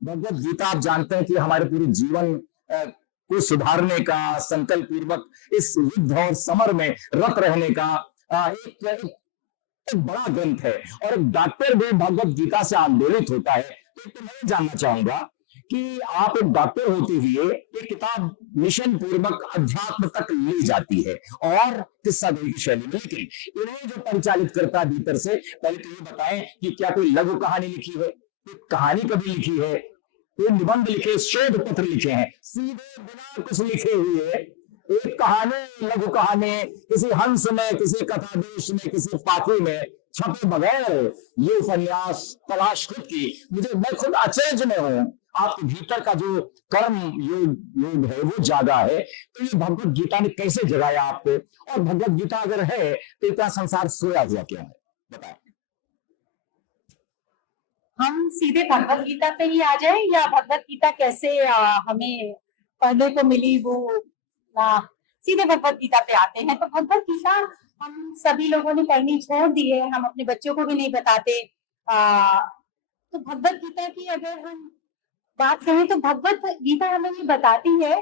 भगवत गीता आप जानते हैं कि हमारे पूरे जीवन को सुधारने का, संकल्प पूर्वक इस युद्ध और समर में रत रहने का एक बड़ा ग्रंथ है। और एक डॉक्टर भी भगवत गीता से आंदोलित होता है। तो मैं जानना चाहूंगा कि आप एक डॉक्टर होते हुए ये किताब मिशन पूर्वक अध्यात्म तक ले जाती है और किस्सा की शैली में, लेकिन इन्हें जो परिचालित करता है भीतर से, पहले तो ये बताएं कि क्या कोई लघु कहानी लिखी है, कोई कहानी कभी लिखी है, कोई निबंध लिखे, शोध पत्र लिखे हैं, सीधे बिना कुछ लिखे हुए एक कहानी, लघु कहानी किसी हंस में, किसी कथादेश में, किसी पाखी में छपे बगैर ये उपन्यास तलाश खुद की, मैं खुद अचरज में हूं। आपके भीतर का जो कर्म योग है वो ज्यादा है। तो ये भगवत गीता ने कैसे जगाया आपको, और भगवत गीता अगर है तो इतना संसार सोया हुआ क्यों है, बताएं। हम सीधे भगवत गीता पे ही आ जाए, या भगवत गीता कैसे हमें पढ़ने को मिली वो सीधे भगवत गीता पे आते हैं। तो भगवत गीता हम सभी लोगों ने पढ़नी छोड़ दी है, हम अपने बच्चों को भी नहीं बताते। तो भगवत गीता की अगर हम बात करें तो भगवत गीता हमें ये बताती है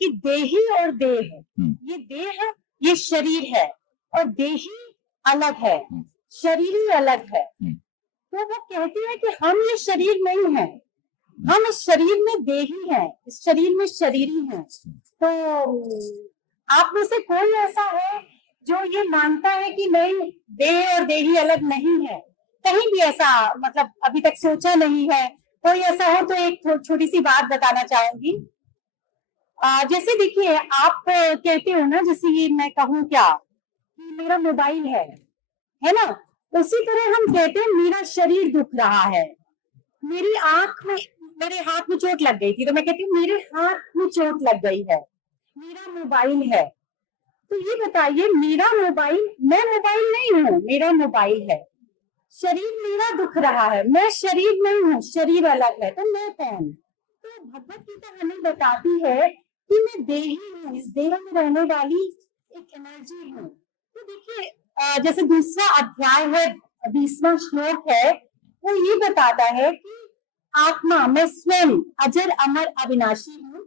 कि देही और देह, ये देह है, ये शरीर है, और देही अलग है, शरीर ही अलग है। तो वो कहती है कि हम ये शरीर नहीं है, हम इस शरीर में देही हैं, इस शरीर में शरीरी हैं। तो आप में से कोई ऐसा है जो ये मानता है कि नहीं, देह और देही अलग नहीं है? कहीं भी ऐसा मतलब अभी तक सोचा नहीं है। कोई ऐसा हो तो एक छोटी सी बात बताना चाहूंगी। जैसे देखिए, आप कहते हो ना, जैसे ये मैं कहूँ क्या कि मेरा मोबाइल है ना, उसी तरह हम कहते हैं मेरा शरीर दुख रहा है, मेरी आंख में, मेरे हाथ में चोट लग गई थी, तो मैं कहती हूँ मेरे हाथ में चोट लग गई है, मेरा मोबाइल है। तो ये बताइए, मेरा मोबाइल, मैं मोबाइल नहीं हूँ, मेरा मोबाइल है। शरीर मेरा दुख रहा है, मैं शरीर नहीं हूँ, शरीर अलग है, तो मैं कौन? तो भगवत गीता हमें बताती है कि मैं देही हूँ, इस देह में रहने वाली एक एनर्जी हूँ। तो देखिए, जैसे दूसरा अध्याय है, 20वां श्लोक है, वो ये बताता है कि आत्मा, मैं स्वयं अजर अमर अविनाशी हूँ,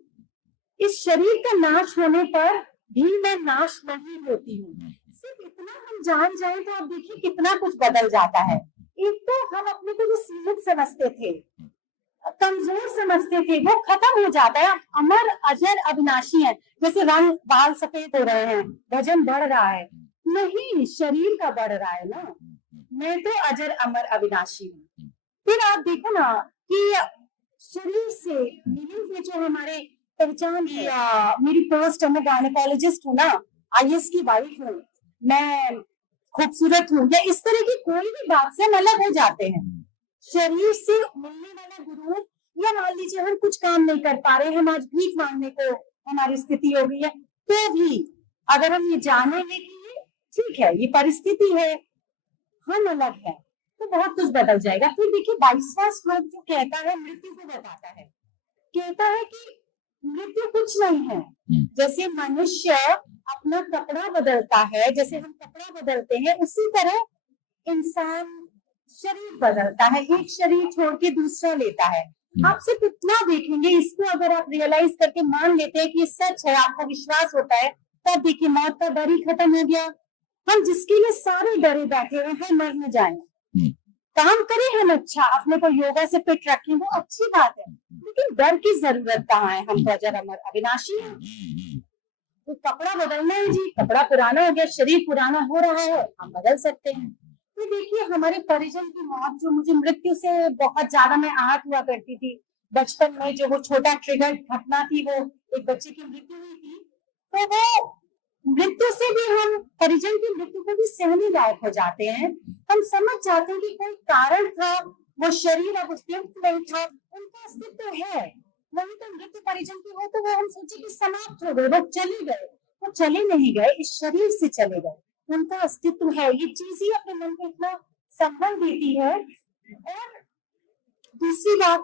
इस शरीर का नाश होने पर भी मैं नाश नहीं होती हूँ। सिर्फ इतना हम जान जाए तो आप देखिए कितना कुछ बदल जाता है। एक तो हम अपने को जो सीमित समझते थे, कमजोर समझते थे, वो खत्म हो जाता है। अमर अजर अविनाशी है, जैसे रंग बाल सफेद हो रहे हैं, वजन बढ़ रहा है, नहीं, शरीर का बढ़ रहा है ना। मैं तो अजर अमर अविनाशी हूँ। फिर आप देखो ना कि शरीर से मिली जो हमारे पहचान है, मेरी पोस्ट है, मैं गायनेकोलॉजिस्ट हूँ ना, आईएएस की वाइफ हूँ, मैं खूबसूरत हूँ, या इस तरह की कोई भी बात से हम अलग हो जाते हैं। शरीर से मिलने वाला गुरूर, या मान लीजिए हम कुछ काम नहीं कर पा रहे, हम आज भीख मांगने को हमारी स्थिति हो गई है, तो भी अगर हम ये जानेंगे कि ये ठीक है, ये परिस्थिति है, हम अलग है, तो बहुत कुछ बदल जाएगा। फिर देखिए 22वां श्लोक जो कहता है, मृत्यु को बताता है, कहता है कि मृत्यु कुछ नहीं है। जैसे मनुष्य अपना कपड़ा बदलता है, जैसे हम कपड़ा बदलते हैं, उसी तरह इंसान शरीर बदलता है, एक शरीर छोड़ के दूसरा लेता है। आप सिर्फ इतना देखेंगे, इसको अगर आप रियलाइज करके मान लेते हैं कि ये सच है, आपको विश्वास होता है, तब देखिए मौत का डर ही खत्म हो गया। हम जिसके लिए सारे डरे बैठे हुए हैं, मर न जाए, काम करें हम, अच्छा अपने को योगा से फिट रखें, वो अच्छी बात है, लेकिन डर की जरूरत कहाँ है? हम तो अजर अमर अविनाशी हैं। तो कपड़ा बदलना है जी, कपड़ा पुराना हो गया, शरीर पुराना हो रहा है, हम बदल सकते हैं। तो देखिए, हमारे परिजन की मौत, जो मुझे मृत्यु से बहुत ज्यादा मैं आहत हुआ करती थी बचपन में, जो वो छोटा ट्रिगर घटना थी, वो एक बच्चे की मृत्यु हुई थी, तो वो मृत्यु से भी, हम परिजन की मृत्यु को भी सहने लायक हो जाते हैं। हम समझ जाते हैं कि कोई कारण था, वो शरीर अब उपयुक्त नहीं था, उनका अस्तित्व है। वही तो मृत्यु परिजन की हो तो वो हम सोचे कि समाप्त हो गए, वो चले गए, वो चले नहीं गए, इस शरीर से चले गए, उनका अस्तित्व है। ये चीज ही अपने मन को इतना संबल देती है। और दूसरी बात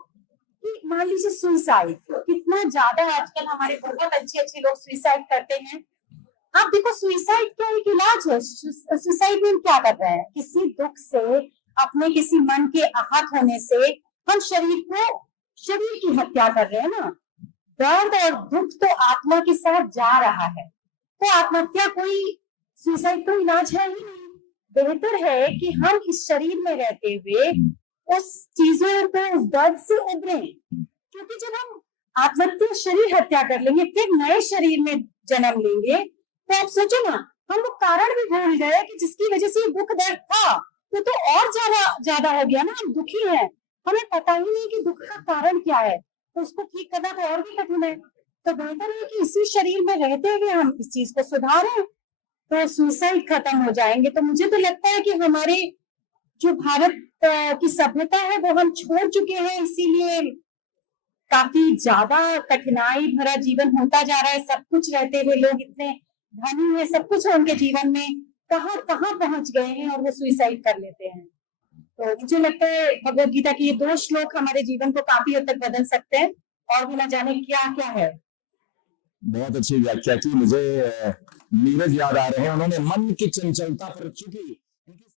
कि मान लीजिए सुसाइड, कितना ज्यादा आजकल हमारे बहुत अच्छे लोग सुसाइड करते हैं। आप देखो, सुसाइड क्या एक इलाज है? सुसाइड में हम क्या कर रहे हैं? किसी दुख से, अपने किसी मन के आहत होने से हम शरीर को शरीर की हत्या कर रहे हैं ना, दर्द और दुख तो आत्मा के साथ जा रहा है। तो आत्महत्या कोई सुसाइड तो इलाज है ही नहीं। बेहतर है कि हम इस शरीर में रहते हुए उस चीजों को, उस दर्द से उबरे, क्योंकि जब हम आत्महत्या शरीर हत्या कर लेंगे फिर नए शरीर में जन्म लेंगे, तो आप सोचो ना, हम लोग कारण भी भूल गए कि जिसकी वजह से ये दुख दर्द था, तो और ज्यादा हो गया ना, हम दुखी हैं, हमें पता ही नहीं कि दुख का कारण क्या है, तो उसको ठीक करना तो और भी कठिन है। तो बेहतर है कि इसी शरीर में रहते हुए हम इस चीज को सुधारें, तो सुसाइड खत्म हो जाएंगे। तो मुझे तो लगता है कि हमारे जो भारत की सभ्यता है वो हम छोड़ चुके हैं, इसीलिए काफी ज्यादा कठिनाई भरा जीवन होता जा रहा है। सब कुछ रहते हुए लोग इतने धनी है, सब कुछ है उनके जीवन में, कहाँ कहाँ पहुंच गए हैं और वो सुसाइड कर लेते हैं। तो मुझे लगता है भगवत गीता के ये 2 श्लोक हमारे जीवन को काफी हद तक बदल सकते हैं, और भी ना जाने क्या क्या है। बहुत अच्छी व्याख्या की। मुझे नीरज याद आ रहे हैं, उन्होंने मन की चंचलता पर, चूंकि